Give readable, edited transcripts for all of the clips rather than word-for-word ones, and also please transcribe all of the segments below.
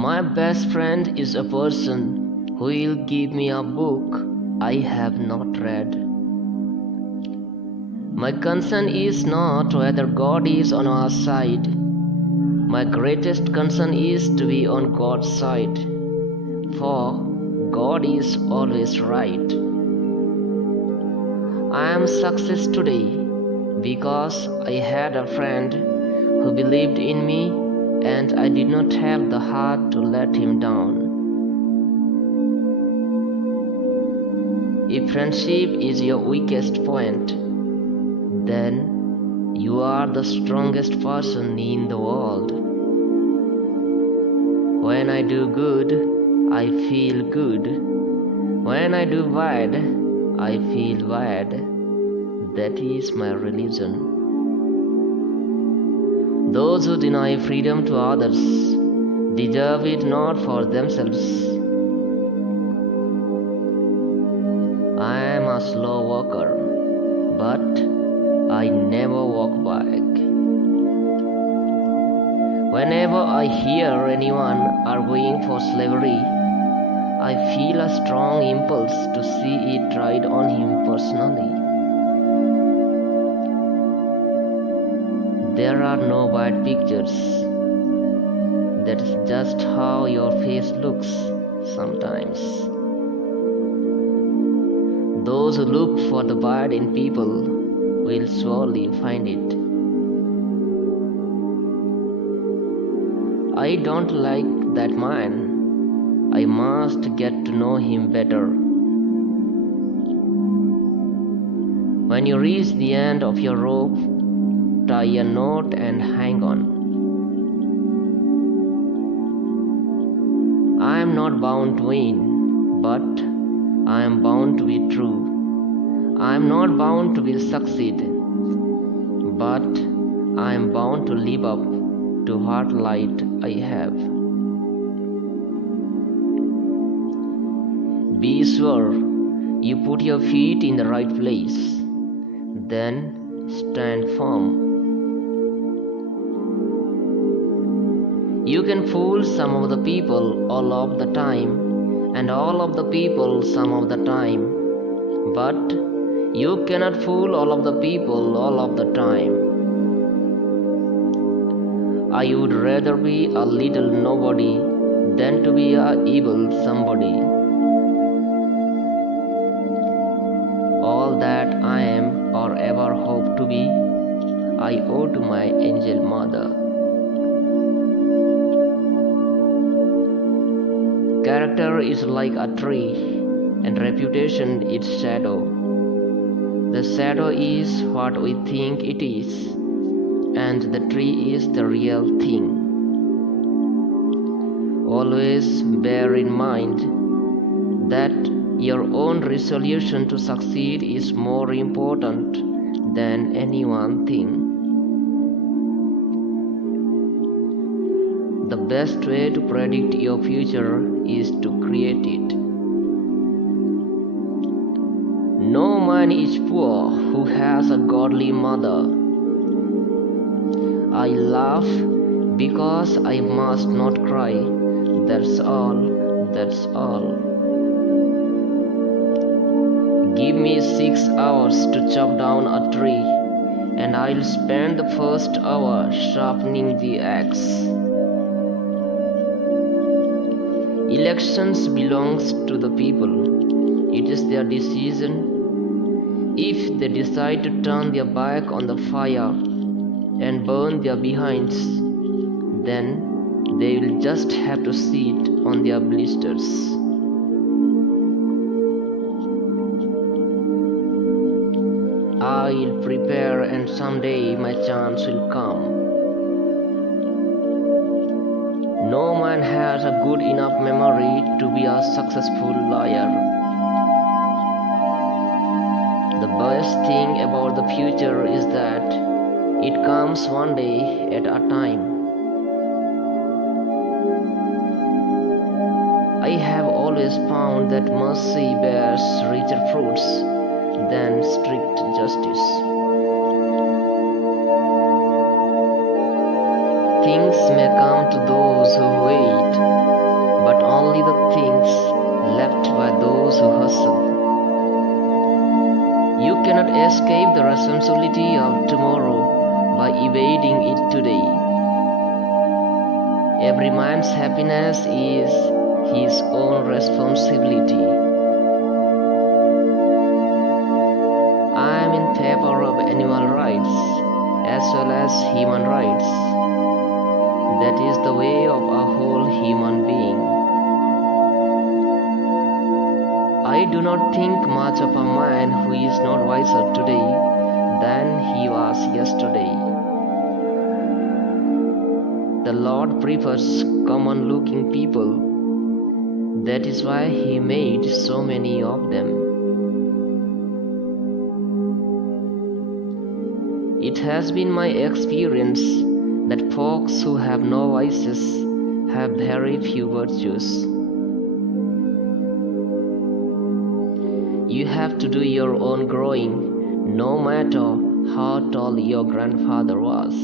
My best friend is a person who will give me a book I have not read. My concern is not whether God is on our side. My greatest concern is to be on God's side, for God is always right. I am success today because I had a friend who believed in me and I did not have the heart to let him down. If friendship is your weakest point, then you are the strongest person in the world. When I do good, I feel good. When I do bad, I feel bad. That is my religion. Those who deny freedom to others deserve it not for themselves. I am a slow walker, but I never walk back. Whenever I hear anyone arguing for slavery, I feel a strong impulse to see it tried on him personally. There are no bad pictures. That is just how your face looks sometimes. Those who look for the bad in people will surely find it. I don't like that man. I must get to know him better. When you reach the end of your rope, tie a knot and hang on. I am not bound to win, but I am bound to be true. I am not bound to will succeed, but I am bound to live up to what light I have. Be sure you put your feet in the right place, then stand firm. You can fool some of the people all of the time, and all of the people some of the time, but you cannot fool all of the people all of the time. I would rather be a little nobody than to be a evil somebody. All that I am or ever hope to be, I owe to my angel mother. Character is like a tree, and reputation its shadow. The shadow is what we think it is, and the tree is the real thing. Always bear in mind that your own resolution to succeed is more important than any one thing. The best way to predict your future is to create it. No man is poor who has a godly mother. I laugh because I must not cry. That's all, that's all. Give me 6 hours to chop down a tree, and I'll spend the first hour sharpening the axe. Elections belongs to the people. It is their decision. If they decide to turn their back on the fire and burn their behinds, then they will just have to sit on their blisters. I will prepare, and someday my chance will come. No man has a good enough memory to be a successful liar. The best thing about the future is that it comes one day at a time. I have always found that mercy bears richer fruits than strict justice. Things may come to those who wait, yourself. You cannot escape the responsibility of tomorrow by evading it today. Every man's happiness is his own responsibility. I am in favor of animal rights as well as human rights. That is the way of a whole human being. I do not think much of a man who is not wiser today than he was yesterday. The Lord prefers common-looking people. That is why He made so many of them. It has been my experience that folks who have no vices have very few virtues. You have to do your own growing, no matter how tall your grandfather was.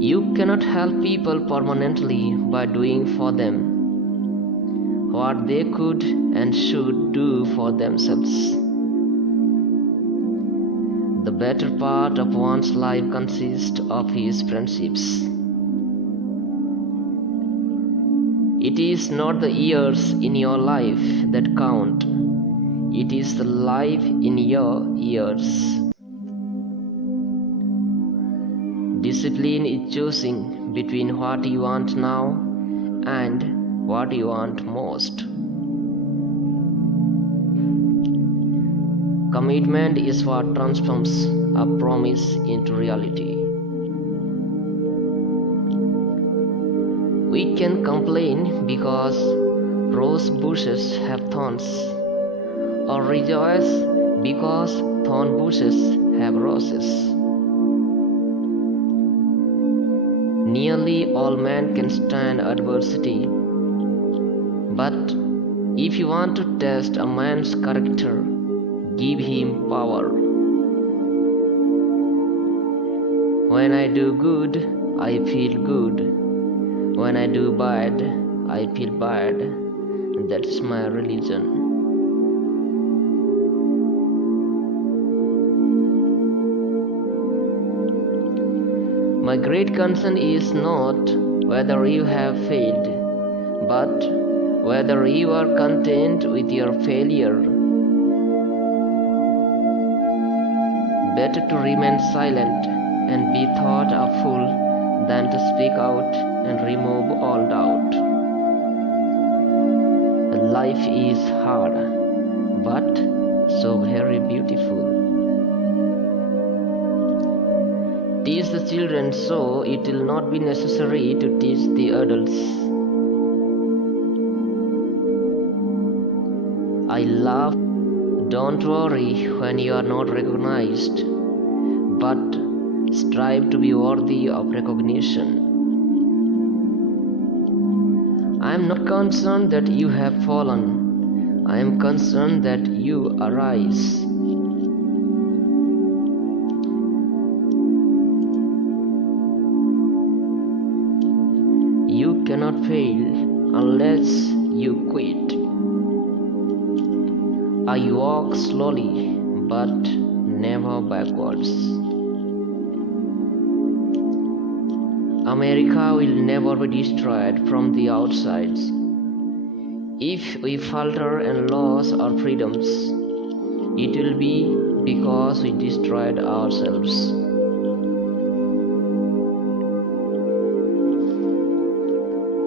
You cannot help people permanently by doing for them what they could and should do for themselves. The better part of one's life consists of his friendships. It is not the years in your life that count. It is the life in your years. Discipline is choosing between what you want now and what you want most. Commitment is what transforms a promise into reality. We can complain because rose bushes have thorns, or rejoice because thorn bushes have roses. Nearly all men can stand adversity, but if you want to test a man's character, give him power. When I do good, I feel good. When I do bad, I feel bad. That's my religion. My great concern is not whether you have failed, but whether you are content with your failure. Better to remain silent and be thought a fool than to speak out and remove all doubt. Life is hard, but so very beautiful. Teach the children so it will not be necessary to teach the adults. I laugh. Don't worry when you are not recognized, but strive to be worthy of recognition. I am not concerned that you have fallen. I am concerned that you arise. You cannot fail unless you quit. I walk slowly, but never backwards. America will never be destroyed from the outside. If we falter and lose our freedoms, it will be because we destroyed ourselves.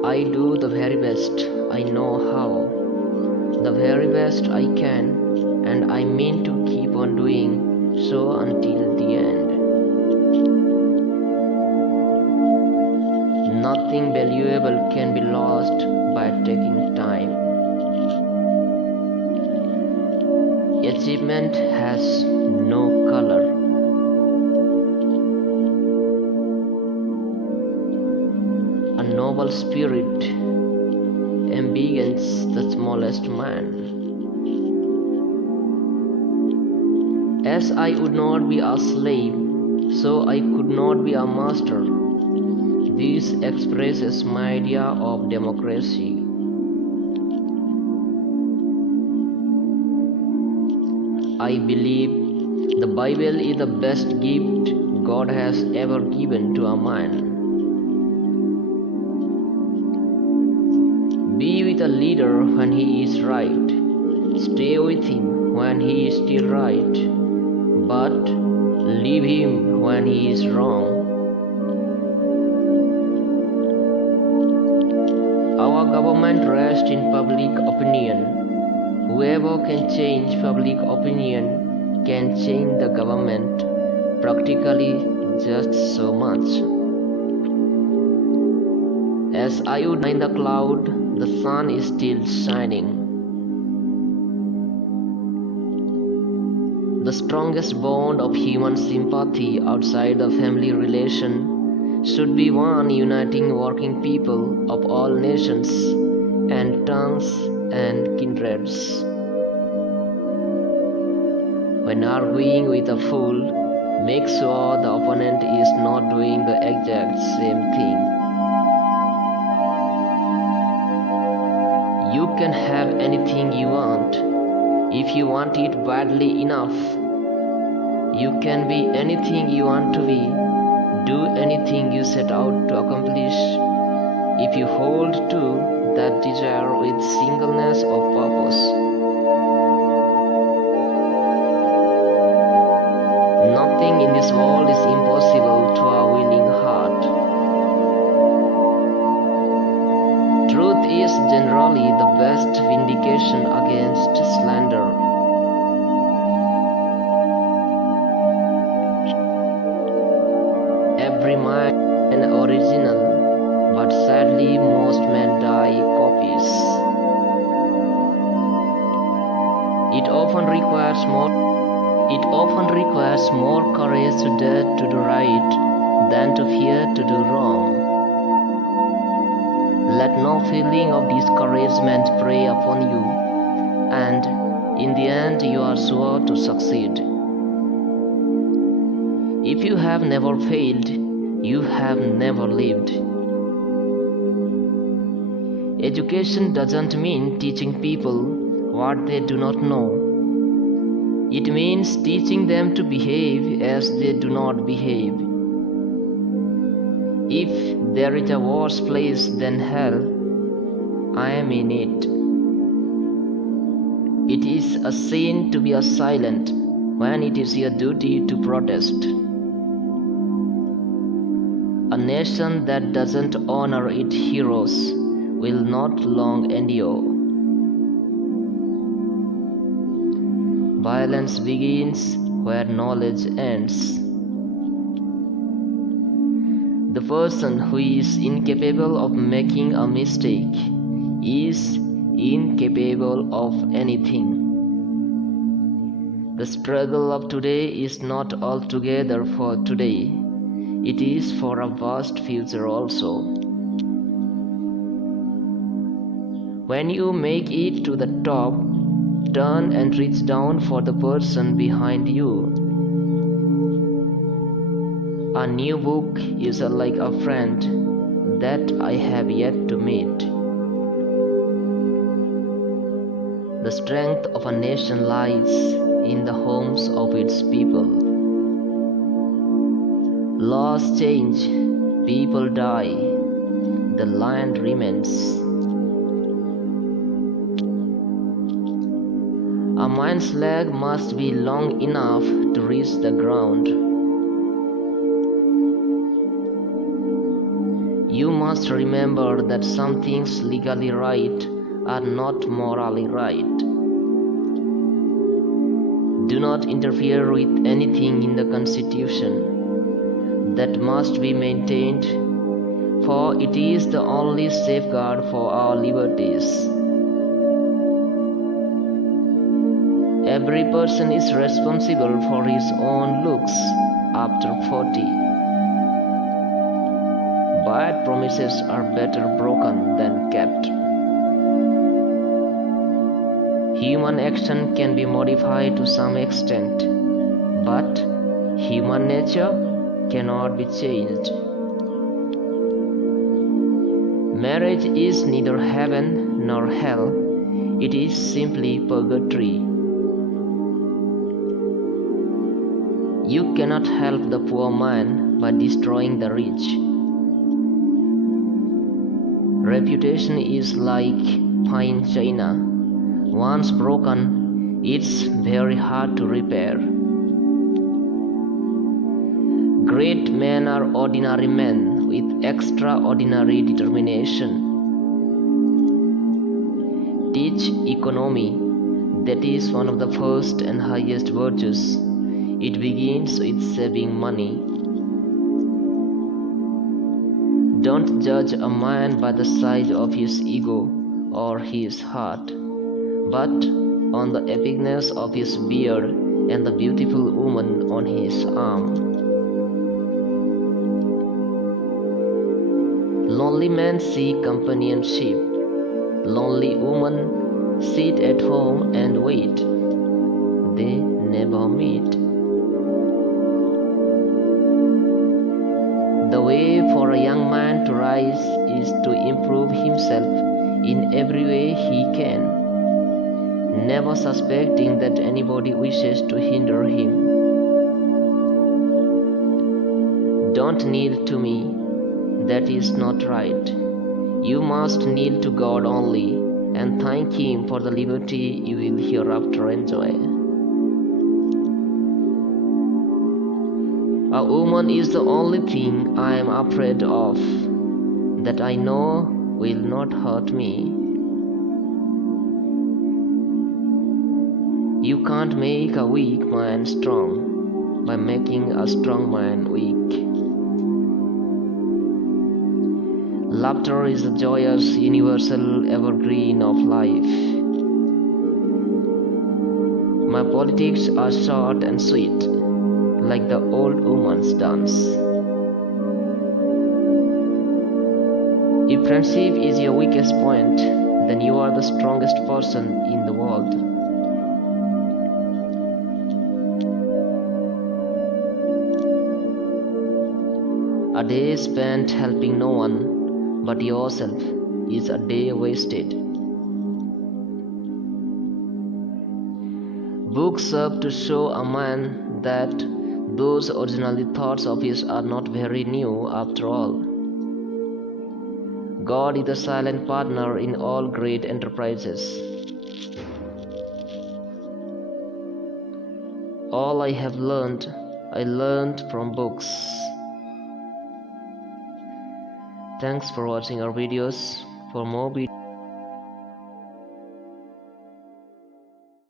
I do the very best I know how, the very best I can, and I mean to keep on doing so until the end. Nothing valuable can be lost by taking time. Achievement has no color. A noble spirit embiggens the smallest man. As I would not be a slave, so I could not be a master. This expresses my idea of democracy. I believe the Bible is the best gift God has ever given to a man. Be with a leader when he is right. Stay with him when he is still right. But leave him when he is wrong. Our government rests in public opinion. Whoever can change public opinion can change the government practically just so much. As I would in the cloud, the sun is still shining. The strongest bond of human sympathy outside the family relation should be one uniting working people of all nations and tongues and kindreds. When arguing with a fool, make sure the opponent is not doing the exact same thing. You can have anything you want if you want it badly enough. You can be anything you want to be, do anything you set out to accomplish, if you hold to that desire with singleness of purpose. Nothing in this world is impossible to a willing heart. Truth is generally the best vindication against slander. Every man an original, but sadly most men die copies. It often requires more courage to dare to do right than to fear to do wrong. Let no feeling of discouragement prey upon you, and in the end you are sure to succeed. If you have never failed, you have never lived. Education doesn't mean teaching people what they do not know. It means teaching them to behave as they do not behave. If there is a worse place than hell, I am in it. It is a sin to be silent when it is your duty to protest. A nation that doesn't honor its heroes will not long endure. Violence begins where knowledge ends. The person who is incapable of making a mistake is incapable of anything. The struggle of today is not altogether for today, it is for a vast future also. When you make it to the top, turn and reach down for the person behind you. A new book is like a friend that I have yet to meet. The strength of a nation lies in the homes of its people. Laws change, people die, the land remains. A man's leg must be long enough to reach the ground. You must remember that some things legally right are not morally right. Do not interfere with anything in the Constitution. That must be maintained, for it is the only safeguard for our liberties. Every person is responsible for his own looks after 40. Bad promises are better broken than kept. Human action can be modified to some extent, but human nature cannot be changed. Marriage is neither heaven nor hell, it is simply purgatory. You cannot help the poor man by destroying the rich. Reputation is like fine china. Once broken, it's very hard to repair. Great men are ordinary men with extraordinary determination. Teach economy. That is one of the first and highest virtues. It begins with saving money. Don't judge a man by the size of his ego or his heart, but on the epicness of his beard and the beautiful woman on his arm. Lonely men seek companionship. Lonely women sit at home and wait. They never meet. The way for a young man to rise is to improve himself in every way he can, never suspecting that anybody wishes to hinder him. Don't kneel to me. That is not right. You must kneel to God only and thank Him for the liberty you will hereafter enjoy. A woman is the only thing I am afraid of, that I know will not hurt me. You can't make a weak man strong by making a strong man weak. Laughter is the joyous, universal evergreen of life. My politics are short and sweet, like the old woman's dance. If friendship is your weakest point, then you are the strongest person in the world. A day spent helping no one but yourself is a day wasted. Books serve to show a man that those original thoughts of his are not very new after all. God is the silent partner in all great enterprises. All I have learned, I learned from books. Thanks for watching our videos. For more videos,